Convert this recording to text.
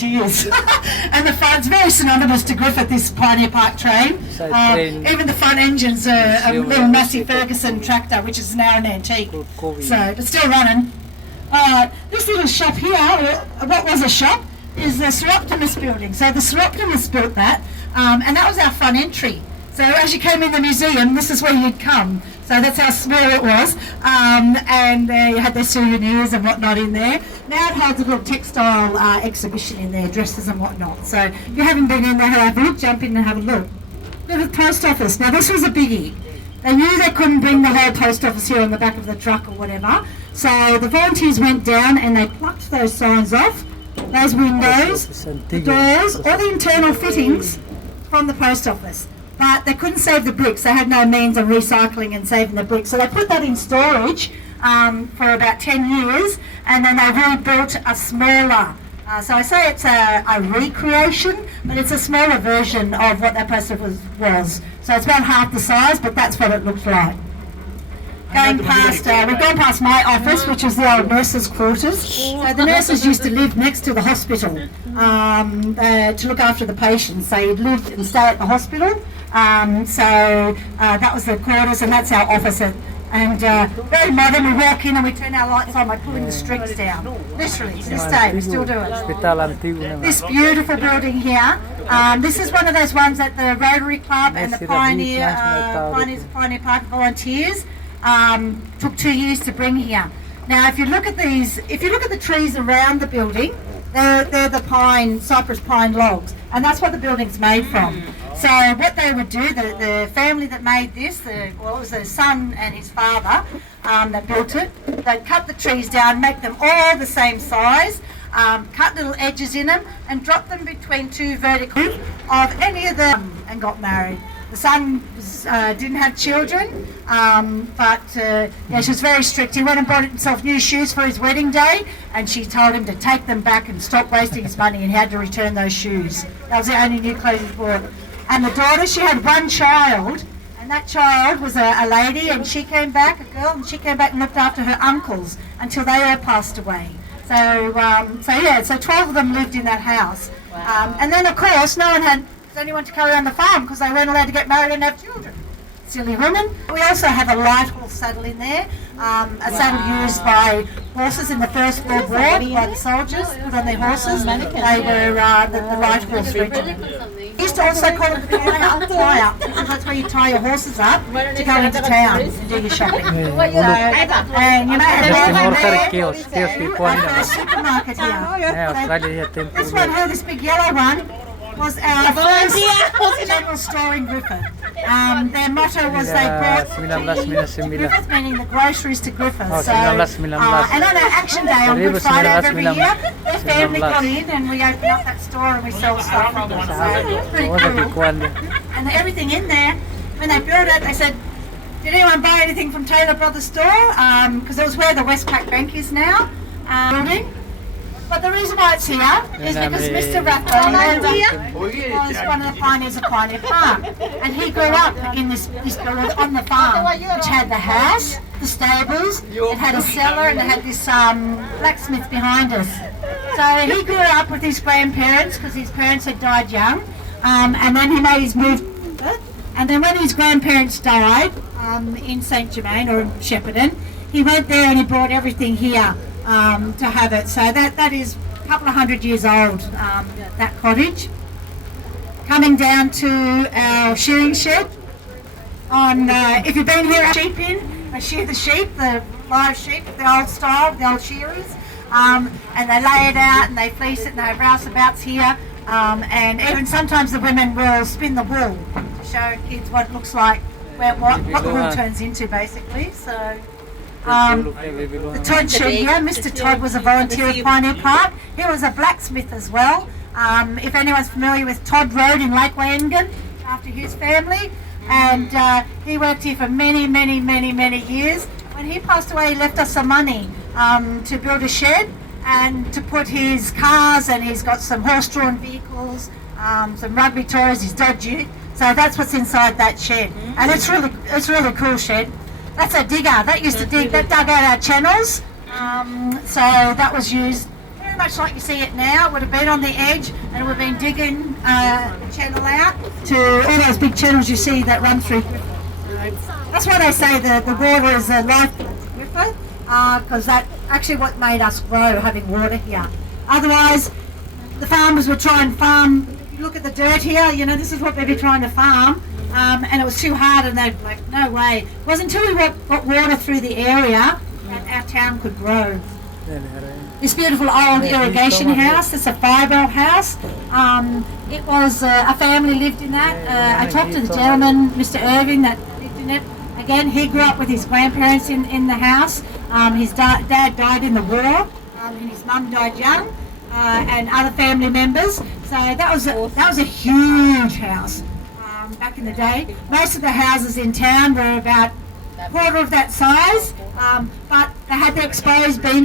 She is. And the front's very synonymous to Griffith, this Pioneer Park train. Even the front engine's a little Massey Ferguson tractor, which is now an antique. So, but still running. This little shop here, what was a shop, is the Seroptimus building. So the Seroptimus built that, and that was our front entry. So as you came in the museum, this is where you'd come. So that's how small it was. And they had their souvenirs and whatnot in there. Now it holds a little textile exhibition in there, dresses and whatnot. So if you haven't been in there, have a look, jump in and have a look. Look at the post office. Now this was a biggie. They knew they couldn't bring the whole post office here on the back of the truck or whatever. So the volunteers went down and they plucked those signs off, those windows, the doors, all the internal fittings from the post office. But they couldn't save the bricks. They had no means of recycling and saving the bricks. So they put that in storage for about 10 years, and then they rebuilt a smaller. So I say it's a recreation, but it's a smaller version of what that post office was. So it's about half the size, but that's what it looks like. We've gone past my office, which is the old nurses' quarters. So the nurses used to live next to the hospital to look after the patients. They lived and stayed at the hospital. That was the quarters, and that's our office. And very modern. We walk in and we turn our lights on by pulling the strings down. Literally, to this day, we still do it. This beautiful building here. This is one of those ones that the Rotary Club and the Pioneer Park volunteers took 2 years to bring here. Now, if you look at the trees around the building, they're the cypress pine logs, and that's what the building's made from. So what they would do, the family that made this, it was the son and his father that built it. They'd cut the trees down, make them all the same size, cut little edges in them, and drop them between two verticals of any of them, and got married. The son didn't have children, but she was very strict. He went and bought himself new shoes for his wedding day, and she told him to take them back and stop wasting his money, and he had to return those shoes. That was the only new clothes he bought. And the daughter, she had one child, and that child was a lady, and she came back, a girl, and she came back and looked after her uncles until they all passed away. So 12 of them lived in that house. Wow. And then, of course, no one had anyone to carry on the farm because they weren't allowed to get married and have children. Silly women. We also have a light horse saddle in there, a saddle used by horses in the First World War, by the soldiers put on their horses. They were the light horse regiment. We used to also call it the tie-up, because that's where you tie your horses up to go into town and do your shopping. And you may have a supermarket here. This one here, this big yellow one, was our first general store in Griffith. Their motto was they brought Griffith, meaning the groceries to Griffith. So, and on our action day on Good Friday of every year, their family got in and we opened up that store and we sell stuff from it. So it's pretty cool. And everything in there, when they built it, they said, did anyone buy anything from Taylor Brothers store? Because it was where the Westpac Bank is now. Building. But the reason why it's here is because Mr. Rathbone was one of the pioneers of Pioneer Park, and he grew up in this building on the farm, which had the house, the stables, it had a cellar, and it had this blacksmith behind us. So he grew up with his grandparents because his parents had died young, and then he made his move. And then when his grandparents died in St. Germain or Shepparton, he went there and he brought everything here. To have it. So that is a couple of 100 years old, that cottage. Coming down to our shearing shed. If you've been here, sheep they shear the sheep, the live sheep, the old style, the old shearers, and they lay it out and they fleece it and they have rouseabouts here, and even sometimes the women will spin the wool to show kids what it looks like, what the wool turns into basically. So. The Todd shed here, Mr. Todd was a volunteer at Pioneer Park. He was a blacksmith as well. If anyone's familiar with Todd Road in Lake Wayengan, after his family, and he worked here for many, many, many, many years. When he passed away, he left us some money to build a shed and to put his cars, and he's got some horse-drawn vehicles, some rugby toys, his dodge ute. So that's what's inside that shed, and it's really cool shed. That's a digger. That used to dig. That dug out our channels. So that was used very very much like you see it now. It would have been on the edge, and we've been digging the channel out to all those big channels you see that run through Griffith. That's why they say the water is the life of Griffith, because that's actually what made us grow, having water here. Otherwise, the farmers would try and farm. If you look at the dirt here, you know, this is what they'd be trying to farm, and it was too hard, and they'd be like, no way. It wasn't until we got water through the area that our town could grow. This beautiful old irrigation house, it's a fibre house. It was a family lived in that. I talked to the gentleman, Mr. Irving, that lived in it. Again, he grew up with his grandparents in the house. His dad died in the war, and his mum died young, and other family members. So that was a huge house back in the day. Most of the houses in town were about a quarter of that size, but they had the exposed beams.